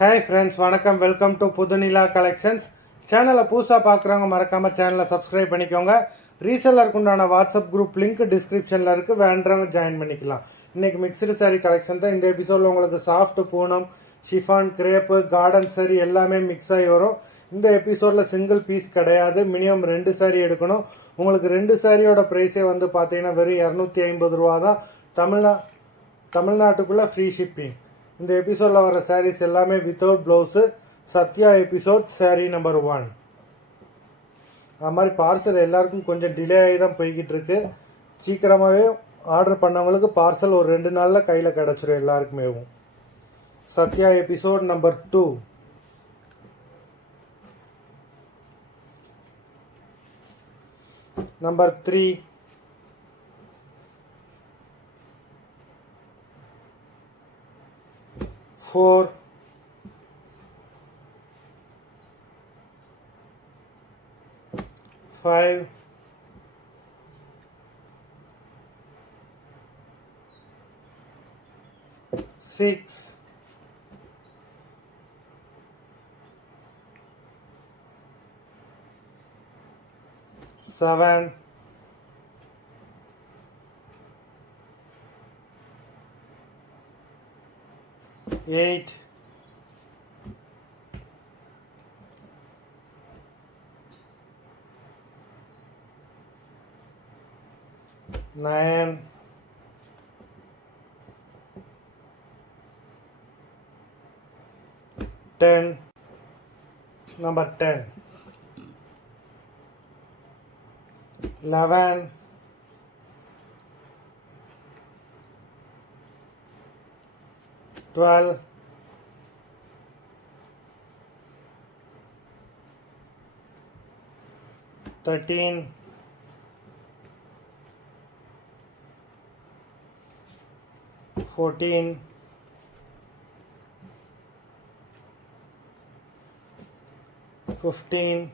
Hi friends, வணக்கம். Welcome to Pudhunila collections. சேனலை புதுசாக பார்க்குறவங்க மறக்காமல் சேனலை சப்ஸ்கிரைப் பண்ணிக்கோங்க. ரீசெல்லருக்கு உண்டான வாட்ஸ்அப் குரூப் லிங்க் டிஸ்கிரிப்ஷனில் இருக்குது, வேண்டவங்க ஜாயின் பண்ணிக்கலாம். இன்றைக்கி மிக்சடு சாரீ கலெக்ஷன் தான். இந்த எபிசோடில் உங்களுக்கு சாஃப்ட் Poonam, chiffon, crepe, garden sari எல்லாமே மிக்ஸ் ஆகி வரும். இந்த எபிசோடில் சிங்கிள் பீஸ் கிடையாது, மினிமம் 2 சாரீ எடுக்கணும். உங்களுக்கு 2 சாரியோட ப்ரைஸே வந்து பார்த்தீங்கன்னா வெறும் 250 ரூபா தான். தமிழ்நாட்டுக்குள்ளே ஃப்ரீ ஷிப்பிங். இந்த எபிசோடில் வர சாரீஸ் எல்லாமே வித்தவுட் ப்ளவுஸு. சத்யா எபிசோட் சாரீ நம்பர் 1. அது மாதிரி பார்சல் எல்லாருக்கும் கொஞ்சம் டிலே ஆகி தான் போய்கிட்டு இருக்கு. சீக்கிரமாகவே ஆர்டர் பண்ணவங்களுக்கு பார்சல் ஒரு 2 நாளில் கையில் கிடச்சிரும் எல்லாருக்குமே. Sathya episode number 2. நம்பர் 3. 4. 5. 6. 7. 8. 9. 10. Number 10. 11. 12. 13. 14. 15.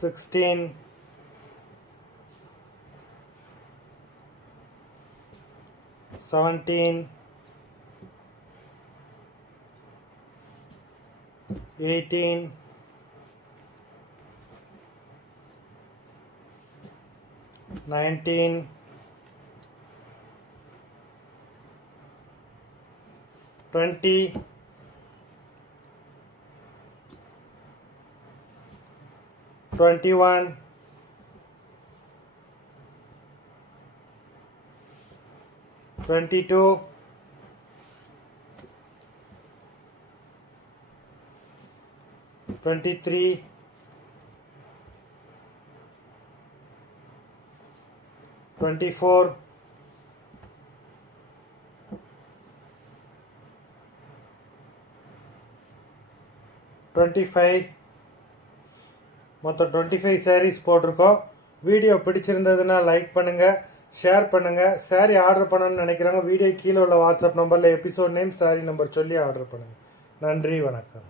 16. 17. 18. 19. 20. 21. 22. 23. 24. 25. மொத்தம் 25 சாரீஸ் போட்டிருக்கோம். வீடியோ பிடிச்சிருந்ததுன்னா லைக் பண்ணுங்கள், ஷேர் பண்ணுங்கள். சாரீ ஆர்டர் பண்ணணும்னு நினைக்கிறாங்க, வீடியோ கீழே உள்ள வாட்ஸ்அப் நம்பரில் எபிசோட் நேம், சாரீ நம்பர் சொல்லி ஆர்டர் பண்ணுங்கள். நன்றி, வணக்கம்.